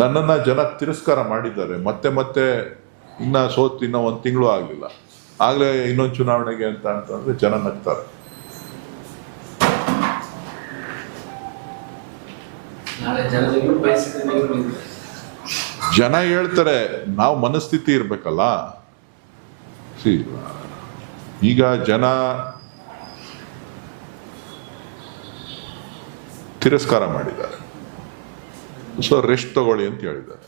ನನ್ನನ್ನು ಜನ ತಿರಸ್ಕಾರ ಮಾಡಿದ್ದಾರೆ. ಮತ್ತೆ ಮತ್ತೆ ಇನ್ನ ಸೋತ್ ಇನ್ನೂ 1 ತಿಂಗಳು ಆಗಲಿಲ್ಲ, ಆಗಲೇ ಇನ್ನೊಂದು ಚುನಾವಣೆಗೆ ಅಂತಂದ್ರೆ ಜನ ನಗ್ತಾರೆ. ಜನ ಹೇಳ್ತಾರೆ, ನಾವು ಮನಸ್ಥಿತಿ ಇರ್ಬೇಕಲ್ಲ. ಈಗ ಜನ ತಿರಸ್ಕಾರ ಮಾಡಿದ್ದಾರೆ, ಸೊ ರೆಸ್ಟ್ ತಗೊಳ್ಳಿ ಅಂತ ಹೇಳಿದ್ದಾರೆ.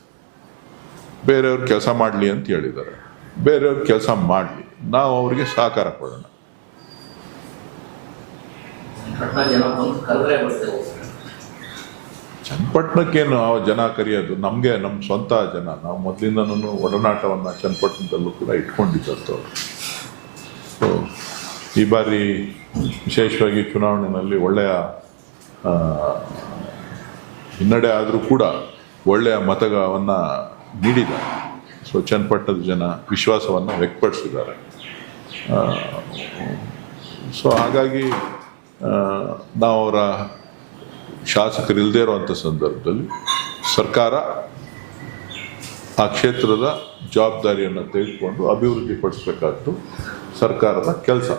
ಬೇರೆಯವ್ರ ಕೆಲಸ ಮಾಡಲಿ ಅಂತ ಹೇಳಿದ್ದಾರೆ. ಬೇರೆಯವ್ರ ಕೆಲಸ ಮಾಡಲಿ, ನಾವು ಅವ್ರಿಗೆ ಸಹಕಾರ ಕೊಡೋಣ. ಚನ್ನಪಟ್ಟಣಕ್ಕೇನು ಜನ ಕರೆಯೋದು, ನಮಗೆ ನಮ್ಮ ಸ್ವಂತ ಜನ. ನಾವು ಮೊದಲಿಂದನೂ ಒಡನಾಟವನ್ನು ಚನ್ನಪಟ್ಟಣದಲ್ಲೂ ಕೂಡ ಇಟ್ಕೊಂಡಿದ್ದವರು. ಸೊ ಈ ಬಾರಿ ವಿಶೇಷವಾಗಿ ಚುನಾವಣೆಯಲ್ಲಿ ಒಳ್ಳೆಯ ಹಿನ್ನಡೆ ಆದರೂ ಕೂಡ ಒಳ್ಳೆಯ ಮತವನ್ನು ನೀಡಿದ್ದಾರೆ. ಸೊ ಚನ್ನಪಟ್ಟಣದ ಜನ ವಿಶ್ವಾಸವನ್ನು ವ್ಯಕ್ತಪಡಿಸಿದ್ದಾರೆ. ಸೊ ಹಾಗಾಗಿ ನಾವು ಅವರ ಶಾಸಕರಿಲ್ಲದೇ ಇರುವಂಥ ಸಂದರ್ಭದಲ್ಲಿ ಸರ್ಕಾರ ಆ ಕ್ಷೇತ್ರದ ಜವಾಬ್ದಾರಿಯನ್ನು ತೆಗೆದುಕೊಂಡು ಅಭಿವೃದ್ಧಿ ಪಡಿಸಬೇಕಾದ್ದು ಸರ್ಕಾರದ ಕೆಲಸ.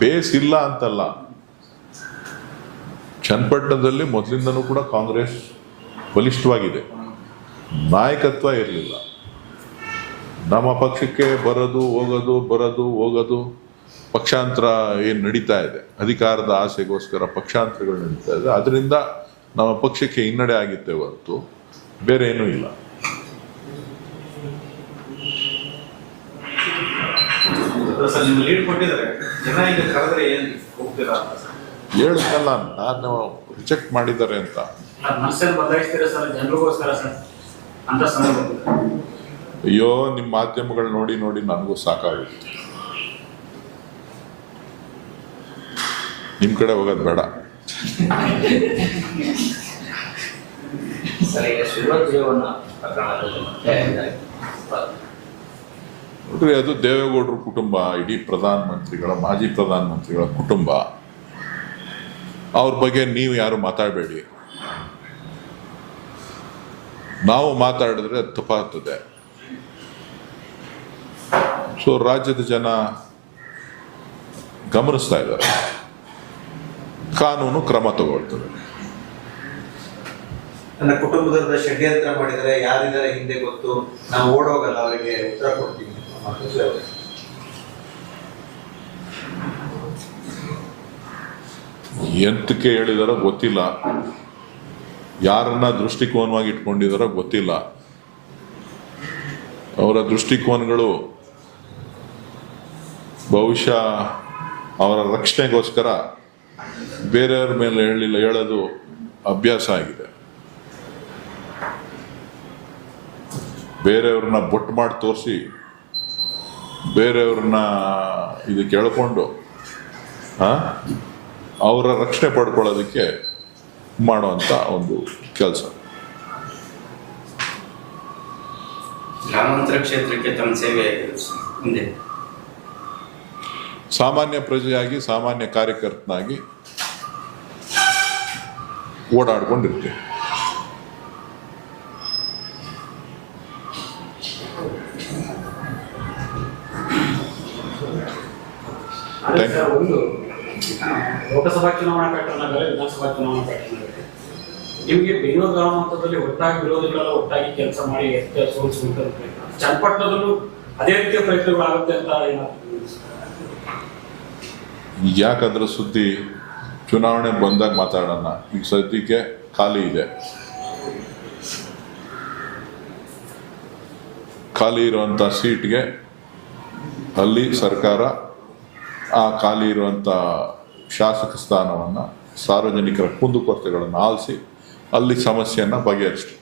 ಬೇಸ್ ಇಲ್ಲ ಅಂತಲ್ಲ, ಚನ್ನಪಟ್ಟಣದಲ್ಲಿ ಮೊದಲಿಂದನೂ ಕೂಡ ಕಾಂಗ್ರೆಸ್ ಬಲಿಷ್ಠವಾಗಿದೆ, ನಾಯಕತ್ವ ಇರಲಿಲ್ಲ. ನಮ್ಮ ಪಕ್ಷಕ್ಕೆ ಬರೋದು ಹೋಗೋದು ಪಕ್ಷಾಂತರ ಏನು ನಡೀತಾ ಇದೆ, ಅಧಿಕಾರದ ಆಸೆಗೋಸ್ಕರ ಪಕ್ಷಾಂತರಗಳು ನಡೀತಾ ಇದೆ. ಅದರಿಂದ ನಮ್ಮ ಪಕ್ಷಕ್ಕೆ ಹಿನ್ನಡೆ ಆಗಿತ್ತೆ ಹೊರತು ಬೇರೆ ಏನೂ ಇಲ್ಲ. ಹೇಳಿದ್ನಲ್ಲ, ನಾನು ರಿಜೆಕ್ಟ್ ಮಾಡಿದ್ದಾರೆ ಅಂತ. ಅಯ್ಯೋ, ನಿಮ್ಮ ಮಾಧ್ಯಮಗಳು ನೋಡಿ ನೋಡಿ ನನಗೂ ಸಾಕಾಗುತ್ತೆ. ನಿಮ್ಮ ಕಡೆ ಹೋಗೋದು ಬೇಡ. ನೋಡ್ರಿ, ಅದು ದೇವೇಗೌಡರ ಕುಟುಂಬ, ಇಡೀ ಮಾಜಿ ಪ್ರಧಾನಮಂತ್ರಿಗಳ ಕುಟುಂಬ. ಅವ್ರ ಬಗ್ಗೆ ನೀವು ಯಾರು ಮಾತಾಡಬೇಡಿ. ನಾವು ಮಾತಾಡಿದ್ರೆ ತಪ್ಪಾಗ್ತದೆ. ಸೊ ರಾಜ್ಯದ ಜನ ಗಮನಿಸ್ತಾ ಇದ್ದಾರೆ, ಕಾನೂನು ಕ್ರಮ ತಗೊಳ್ತದೆ. ನನ್ನ ಕುಟುಂಬದ ಷಡ್ಯಂತ್ರ ಮಾಡಿದರೆ ಯಾರಿದ್ದಾರೆ ಹಿಂದೆ ಗೊತ್ತು, ನಾವು ಓಡೋಗಲ್ಲ, ಅವರಿಗೆ ಉತ್ತರ ಕೊಡ್ತೀವಿ. ಎಂತಕ್ಕೆ ಹೇಳಿದಾರೋ ಗೊತ್ತಿಲ್ಲ, ಯಾರನ್ನ ದೃಷ್ಟಿಕೋನವಾಗಿ ಇಟ್ಕೊಂಡಿದಾರೋ ಗೊತ್ತಿಲ್ಲ. ಅವರ ದೃಷ್ಟಿಕೋನಗಳು ಬಹುಶಃ ಅವರ ರಕ್ಷಣೆಗೋಸ್ಕರ ಬೇರೆಯವ್ರ ಮೇಲೆ ಹೇಳೋದು ಅಭ್ಯಾಸ ಆಗಿದೆ. ಬೇರೆಯವ್ರನ್ನ ಬೊಟ್ಟು ಮಾಡಿ ತೋರಿಸಿ ಬೇರೆಯವ್ರನ್ನ ಇದು ಕೇಳ್ಕೊಂಡು ಅವರ ರಕ್ಷಣೆ ಪಡ್ಕೊಳ್ಳೋದಕ್ಕೆ ಮಾಡುವಂಥ ಒಂದು ಕೆಲಸ. ಗ್ರಾಮಾಂತರ ಕ್ಷೇತ್ರಕ್ಕೆ ತಮ್ಮ ಸೇವೆ ಮುಂದೆ ಸಾಮಾನ್ಯ ಪ್ರಜೆಯಾಗಿ, ಸಾಮಾನ್ಯ ಕಾರ್ಯಕರ್ತನಾಗಿ ಓಡಾಡ್ಕೊಂಡಿರ್ತೇವೆ. ಒಂದು ಲೋಕಸಭಾ ಚುನಾವಣಾ ಪ್ಯಾಟರ್ನ್ ಆಗಲಿ, ವಿಧಾನಸಭಾ ಚುನಾವಣಾ ಪ್ಯಾಟರ್ನ್ ಆಗಲಿ, ನಿಮಗೆ ಬೆಂಗಳೂರು ಗ್ರಾಮಾಂತರದಲ್ಲಿ ಒಟ್ಟಾಗಿ ವಿರೋಧಿಗಳೆಲ್ಲ ಒಟ್ಟಾಗಿ ಕೆಲಸ ಮಾಡಿ ಸೋಲಿಸುವಂತ ಪ್ರಯತ್ನ, ಚನ್ನಪಟ್ಟಣದಲ್ಲೂ ಅದೇ ರೀತಿಯ ಪ್ರಯತ್ನಗಳಾಗುತ್ತೆ ಅಂತ ಯಾಕಂದ್ರೆ ಸುದ್ದಿ ಚುನಾವಣೆ ಬಂದಾಗ ಮಾತಾಡೋಣ. ಈಗ ಸದ್ಯಕ್ಕೆ ಖಾಲಿ ಇದೆ. ಖಾಲಿ ಇರುವಂಥ ಸೀಟ್ಗೆ ಅಲ್ಲಿ ಸರ್ಕಾರ ಆ ಖಾಲಿ ಇರುವಂಥ ಶಾಸಕ ಸ್ಥಾನವನ್ನು ಸಾರ್ವಜನಿಕರ ಕುಂದುಕೊರತೆಗಳನ್ನು ಆಲಿಸಿ ಅಲ್ಲಿ ಸಮಸ್ಯೆಯನ್ನು ಬಗೆಹರಿಸಿ